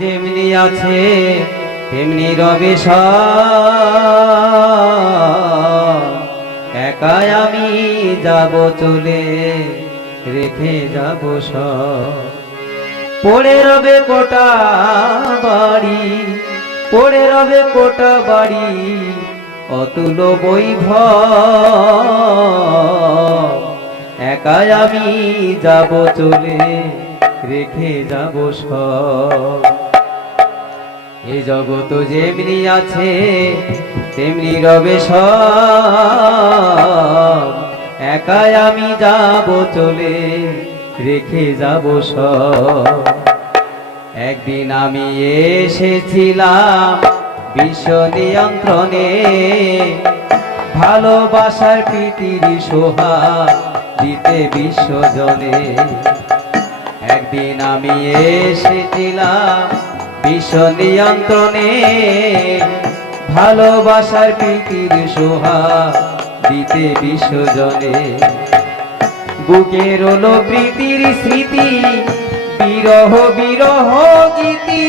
যেমনি আছে তেমনি রবে একাই আমি যাব চলে রেখে যাব পড়ে রবে কোটা বাড়ি, পড়ে রবে কোটা বাড়ি, অতুল বৈভব। একাই আমি যাব চলে রেখে যাব সব। এই জগৎ যেমনি আছে তেমনি রবে সব। একাই আমি যাব চলে রেখে যাব সব। একদিন আমি এসেছিলাম বিশ্ব নিয়ন্ত্রণে, ভালোবাসার প্রীতির সোহাগ দিতে বিশ্বজনে। একদিন আমি এসেছিলাম বিশ্ব নিয়ন্ত্রণে, ভালোবাসার প্রীতির সোহাগ দিতে বিশ্বজনে। বুকে রলো প্রীতির স্মৃতি, বিরহ বিরহ গীতি।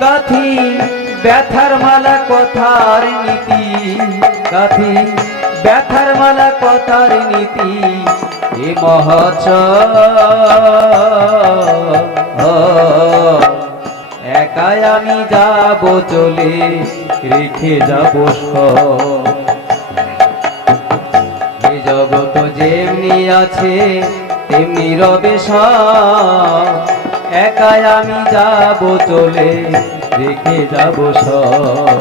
গাথি ব্যথার মালা কথার নীতি, গাথি ব্যথার মালা কথার নীতি। এ মহোৎসব একাই আমি যাব চলে রেখে যাব সব। এ জগৎ যেমনি আছে তেমনি রবে সব। একাই আমি যাব চলে রেখে যাব সব।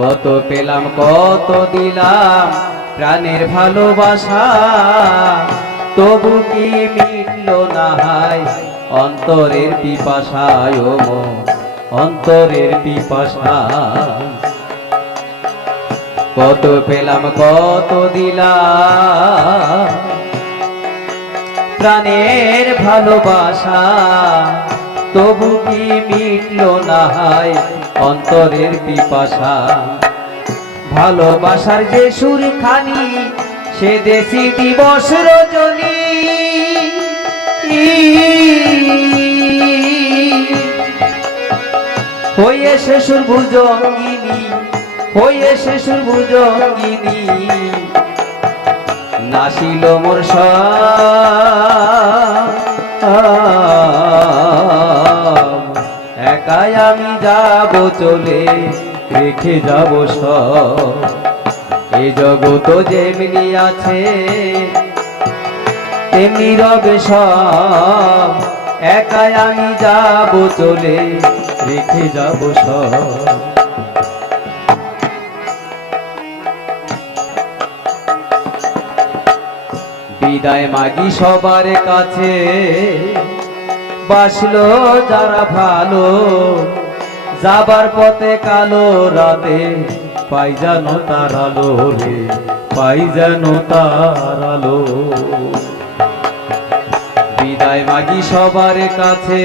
কত পেলাম কত দিলাম প্রাণের ভালোবাসা, তবু কি মিটল না হায় অন্তরের পিপাসায়। ও মন অন্তরের পিপাসা। কত পেলাম কত দিলাম প্রাণের ভালোবাসা, তবু কি মিটল না হায় অন্তরের পিপাসা। ভালোবাসার যে সুর খানি সে দেশি দিবস রজনী। হয়ে শেষুর ভুজঙ্গিনী, হয়ে শেষুর ভুজঙ্গিনী। নাসিল মোর একাই আমি যাব চলে রেখে যাব সব। এ জগৎ যেমনি আছে তেমনি রবে সব। একাই আমি যাব চলে রেখে যাব সব। বিদায় মাগি সবার কাছে, বাসলো যারা ভালো। যাবার পথে কালো রাতে পাই যেন তার আলো রে, পাই যেন তার আলো। বিদায় মাগি সবার কাছে,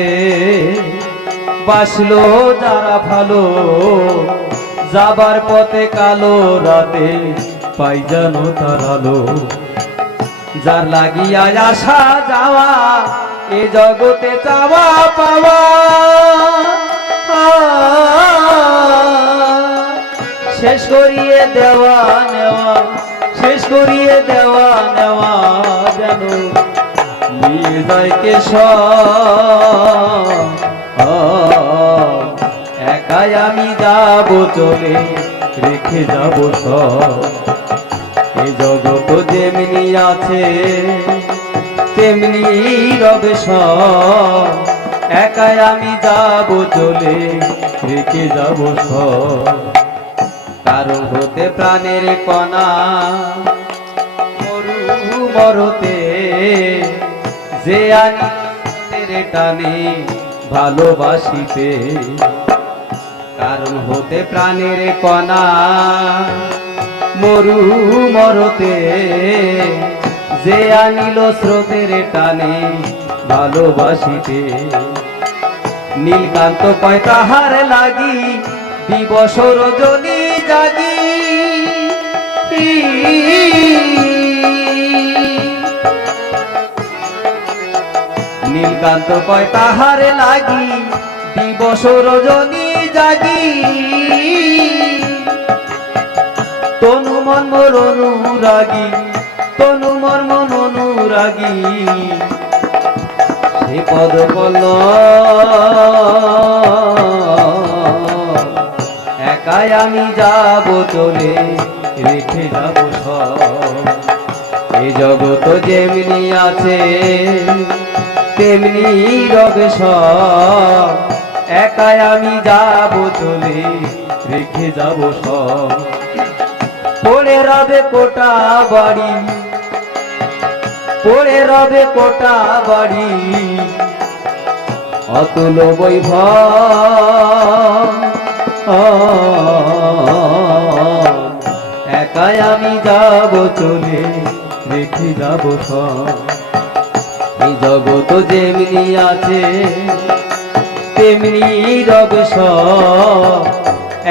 বাসলো যারা ভালো। যাবার পথে কালো রাতে পাই যেন তার আলো। যার লাগিয়া আসা যাওয়া এ জগতে চাওয়া পাওয়া, শেষ করিয়ে দেওয়া নেওয়া, শেষ করিয়ে দেওয়া নেওয়া। যেন নিয়ে যায় কেশব। একাই আমি যাব চলে রেখে যাব সব। এই জগৎ যেমনি আছে তেমনি রবে সব। একাই আমি যাব চলে রেখে যাব সব। কারণ হতে প্রাণের কণা মরু মরতে, যে আনি তেরে টানে ভালোবাসিতে। কারণ হতে প্রাণের কণা মরু মরতে, যে আনিল স্রোতের টানে ভালোবাসিতে। নীলকান্ত কয় তাহার লাগি দিবস রজনী জাগি, নীলকান্ত কয় তাহার লাগি দিবস রজনী জাগি, তনু মন মোর অনুরাগী, তনু মন মন অনুরাগী, সে পদ একাই আমি যাব চলে, রেখে যাব সব। এই জগৎ যেমনি আছে তেমনি রবে সব, একাই আমি যাব চলে, রেখে যাব সব। পড়ে রবে কোটা বাড়ি, পড়ে রবে কোটা বাড়ি, অতুল বৈভব, একাই আমি যাব চলে, রেখে যাব সব। এই জগৎ যেমনি আছে তেমনি রবে সব,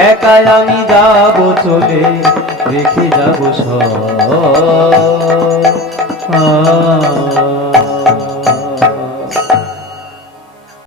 একাই আমি যাব চলে, রেখে যাব সব।